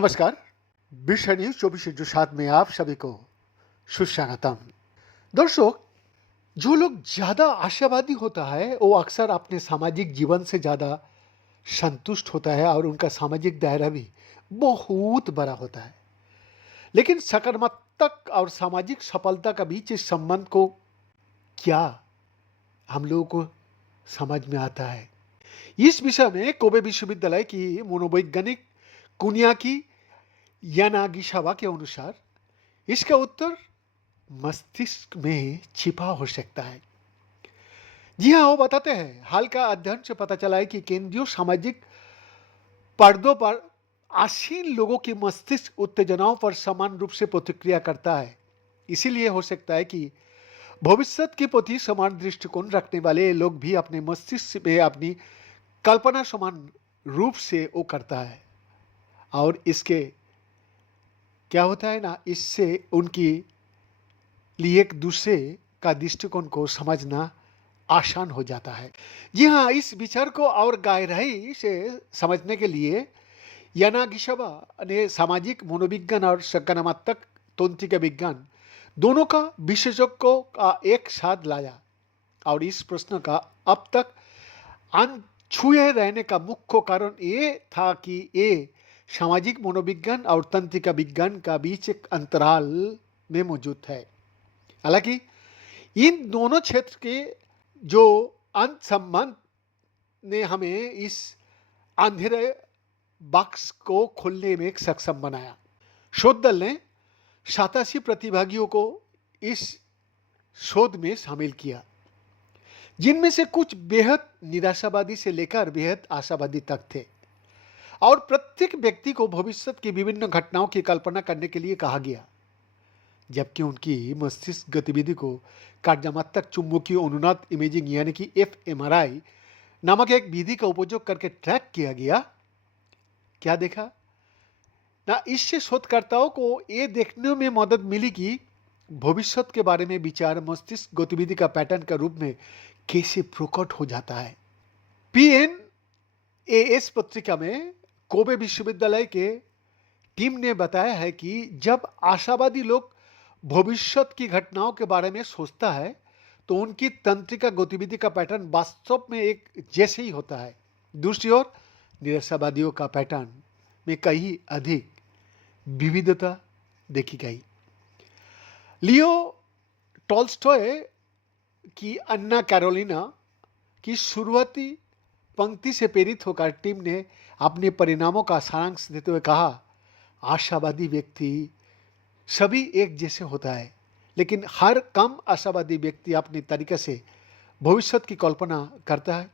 नमस्कार। विश्व न्यूज 24/7 में आप सभी को सुस्वागतम। दर्शक, जो लोग ज्यादा आशावादी होता है वो अक्सर अपने सामाजिक जीवन से ज्यादा संतुष्ट होता है और उनका सामाजिक दायरा भी बहुत बड़ा होता है। लेकिन सकारात्मक और सामाजिक सफलता का बीच इस संबंध को क्या हम लोगों को समझ में आता है? इस विषय में कोबे विश्वविद्यालय की मनोवैज्ञानिक कुनियाकी यानागिसावा के अनुसार इसका उत्तर मस्तिष्क में छिपा हो सकता है। जी हाँ, वो बताते हैं, हाल का अध्ययन से पता चला है कि केंद्रीय सामाजिक पर्दों पर आसीन लोगों की मस्तिष्क उत्तेजनाओं पर समान रूप से प्रतिक्रिया करता है। इसीलिए हो सकता है कि भविष्य के प्रति समान दृष्टिकोण रखने वाले लोग भी अपने मस्तिष्क में अपनी कल्पना समान रूप से वो करता है। और इसके क्या होता है ना, इससे उनकी लिए एक दूसरे का दृष्टिकोण को समझना आसान हो जाता है। जी हाँ, इस विचार को और गहराई से समझने के लिए यानागिसावा ने सामाजिक मनोविज्ञान और सकारात्मक तंत्रिका विज्ञान दोनों का विशेषज्ञों का एक साथ लाया और इस प्रश्न का अब तक अनछुए रहने का मुख्य कारण ये था कि ये सामाजिक मनोविज्ञान और तंत्रिका विज्ञान का बीच एक अंतराल में मौजूद है। हालांकि इन दोनों क्षेत्र के जो अंत संबंध ने हमें इस अंधेरे बॉक्स को खोलने में सक्षम बनाया। शोध दल ने 87 प्रतिभागियों को इस शोध में शामिल किया, जिनमें से कुछ बेहद निराशावादी से लेकर बेहद आशावादी तक थे, और प्रत्येक व्यक्ति को भविष्य की विभिन्न घटनाओं की कल्पना करने के लिए कहा गया, जबकि उनकी मस्तिष्क गतिविधि को कार्यात्मक चुंबकीय अनुनाद इमेजिंग यानी कि एफएमआरआई नामक एक विधि का उपयोग करके ट्रैक किया गया। क्या देखा ना, इससे शोधकर्ताओं को ये देखने में मदद मिली कि भविष्य के बारे में विचार मस्तिष्क गतिविधि का पैटर्न के रूप में कैसे प्रकट हो जाता है। पीएनएएस पत्रिका में कोबे विश्वविद्यालय के टीम ने बताया है कि जब आशावादी लोग भविष्य की घटनाओं के बारे में सोचता है तो उनकी तंत्रिका गतिविधि का पैटर्न वास्तव में एक जैसे ही होता है। दूसरी ओर निराशावादियों का पैटर्न में कहीं अधिक विविधता देखी गई। लियो टॉल्स्टॉय की अन्ना कैरोलिना की शुरुआती पंक्ति से प्रेरित होकर टीम ने अपने परिणामों का सारांश देते हुए कहा, आशावादी व्यक्ति सभी एक जैसे होता है, लेकिन हर कम आशावादी व्यक्ति अपने तरीके से भविष्य की कल्पना करता है।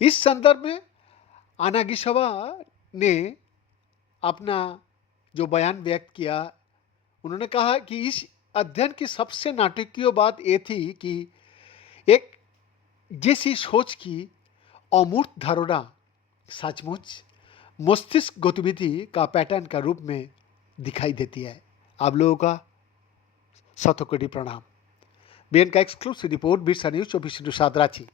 इस संदर्भ में यानागिसावा ने अपना जो बयान व्यक्त किया, उन्होंने कहा कि इस अध्ययन की सबसे नाटकीय बात यह थी कि एक जैसी सोच की अमूर्त धारणा सचमुच मस्तिष्क गतिविधि का पैटर्न का रूप में दिखाई देती है। आप लोगों का शतकोटि प्रणाम। बीएन का exclusive report, Birsa news 24/7 Ranchi.